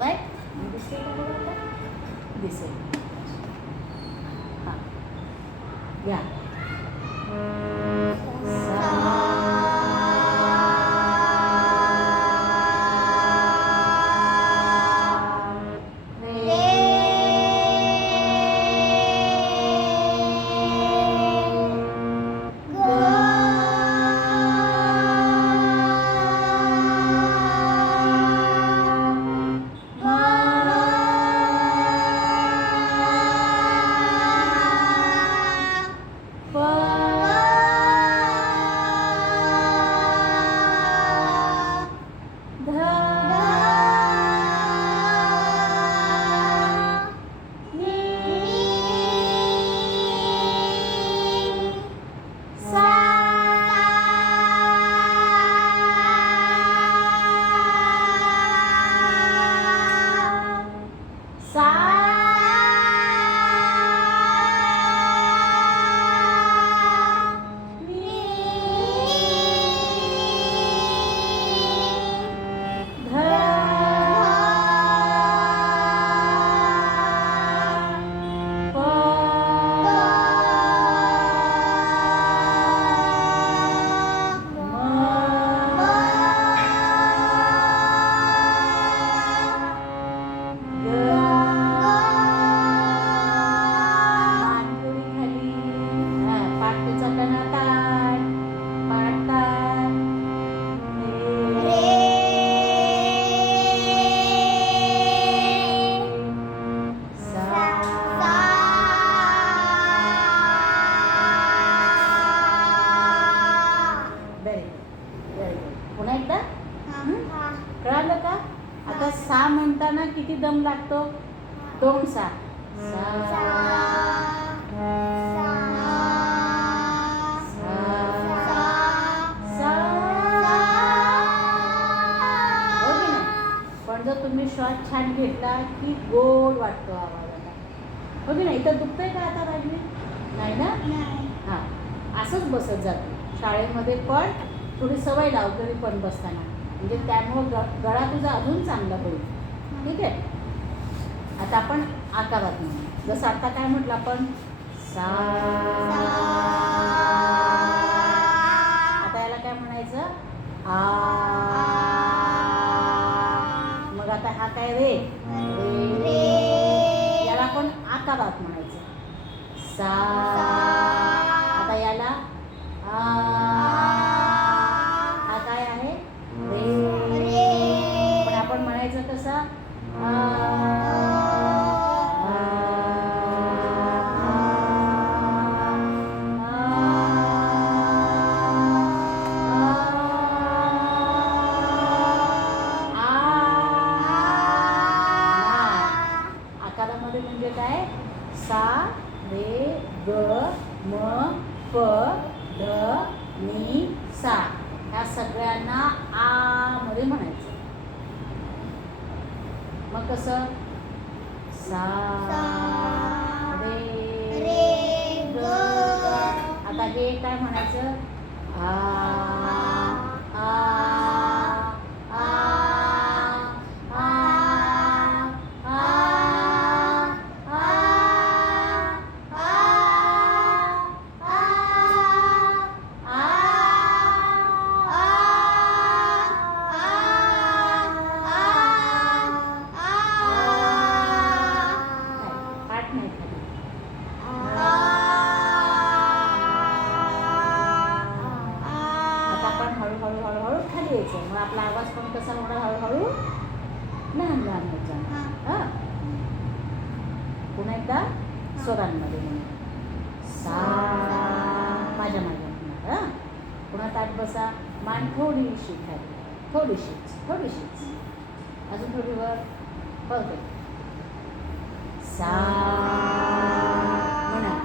Right. दिसते का बघा? दिसेल. हां घ्या. पुन्हा एकदा. कळालं का? आता सा म्हणताना किती दम लागतो? 2 सा. पण जर तुम्ही श्वास छान घेतला की गोड वाटतो आवाजाला. हो की नाही? इथं दुखतंय का आता राजवी? नाही ना? हां असंच बसत जातो. शाळेमध्ये पण थोडी सवय लाव घरी पण बसताना, म्हणजे त्यामुळं गळा तुझा अजून चांगला होईल. ठीक आहे. आता आपण आकारात म्हणू. जसं आता काय म्हटलं आपण? सा. आता याला काय म्हणायचं? आ. मग आता हा काय? रे. याला आपण आकारात म्हणायचं. सा. आता याला हा काय आहे? रे. पण आपण म्हणायचं कसं? आकारामध्ये म्हणजे काय? सा, रे, ग, म, प, ध, नि, सा. ह्या सगळ्यांना आ मध्ये म्हणायचं. मग कसं? सा, रे, ग. आता हे काय म्हणायचं? आ, आ, आ, आ, आ, हळूहळू खाली यायचं. मग आपला आवाज पण कसा होणार? हळूहळू लहान लहान होत जाणार. हां पुन्हा एकदा स्वरांमध्ये म्हणून. सा. माझ्या मागे म्हणणार. हां पुन्हा ताट बसा. मान थोडीशी खाली, थोडीशीच. अजून थोडी वर. परफेक्ट. सा म्हणा.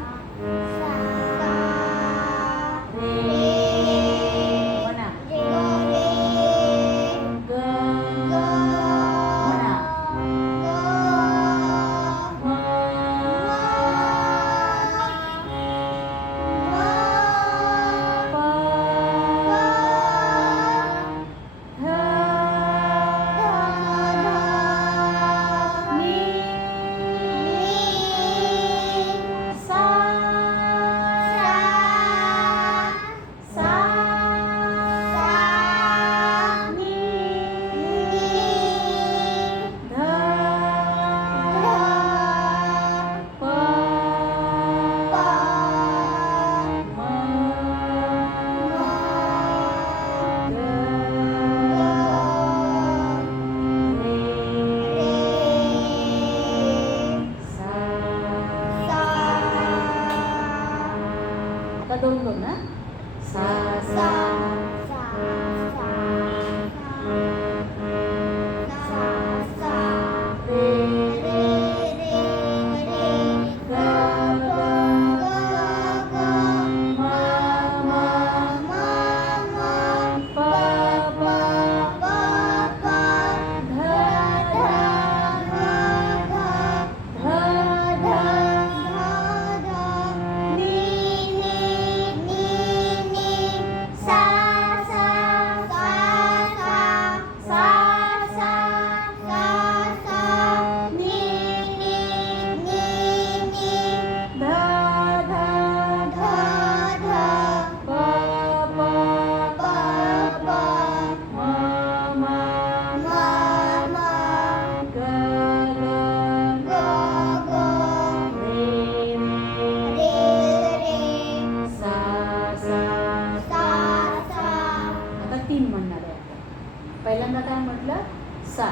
सा,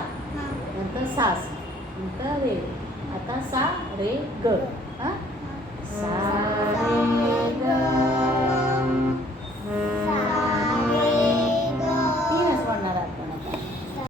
नंतर सास, नंतर रे. आता सा रे ग. हा सा